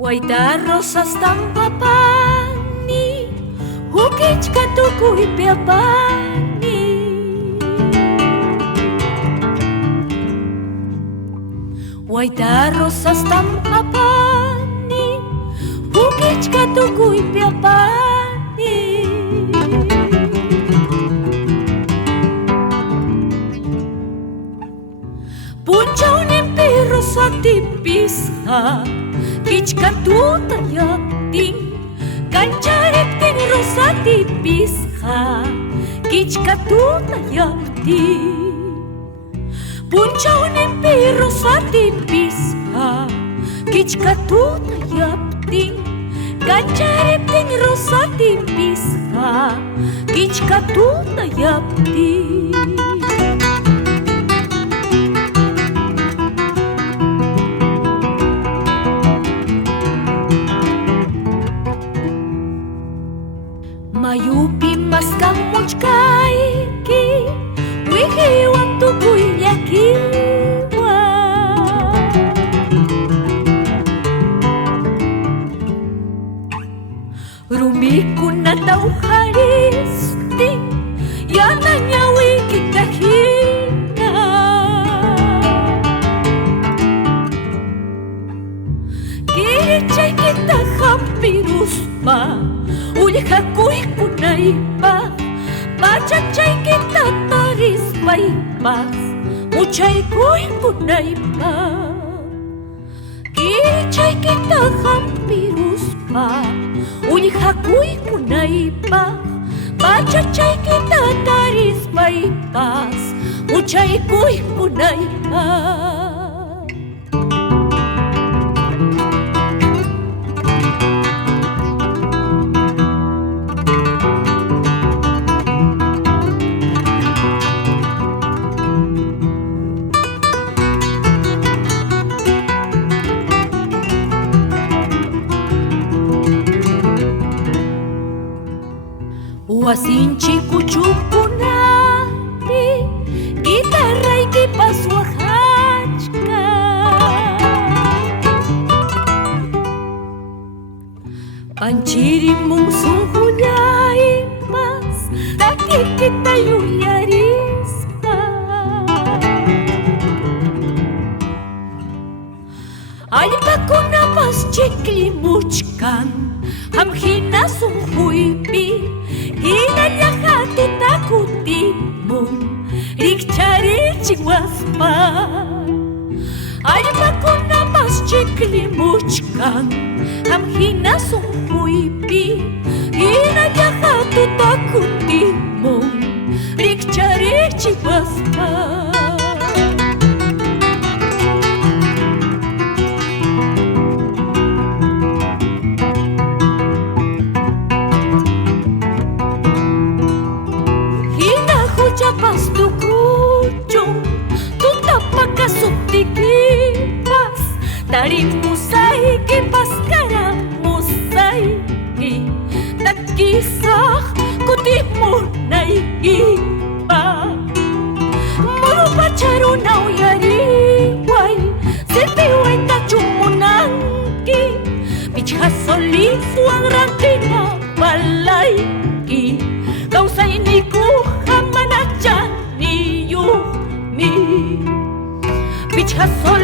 Guaita rosas tampapani, hukichka tukuy piapani. Guaita rosas tampapani, hukichka tukuy piapani. Punchaunin rosa tipisha, kichka tuta yaptin, kancharetin rosa tipisha, kichka tuta yaptin. Punchaunin rosa tipisha, kichka tuta yaptin, kancharetin rosa tipisha, kichka tuta yaptin. Mayupi maskang muchkaiki, wihiwan tukuy llakiwa. Rumikuna tawharisti, yananya wiki kahina. Kirichay kita hampiruspa, ulihakuy kunaypa, pachachay kita tarismaypas, muchaykuy kunaypa. Kirichay kita hampiruspa, ulihakuy kunaypa, pachachay kita tarismaypas, muchaykuy kunaypa. Wasinchi kuchukunati, guitarra y kipaswahachka. Panchiri mungsunhullaypas, takikita yuyarispa. Allpakunapas chiklimuchkan, hamhina sunhuypi, hinalla tutakutimun, rikcharichik waspa. Allpakunapas chiklimuchkan, hamhina sunhuypi, hinalla tutakutimun, rikcharichik waspa. Chapas tu kuchung, tu tapakas uptikipas, tarimusay kipas karamusay, takisah kutimunay ipa. Muru pacharunaw yariway, sitiway tachumunangki, pichhasolis wang rantina palayki, kausay ni kuha manachani yumi, pichhasol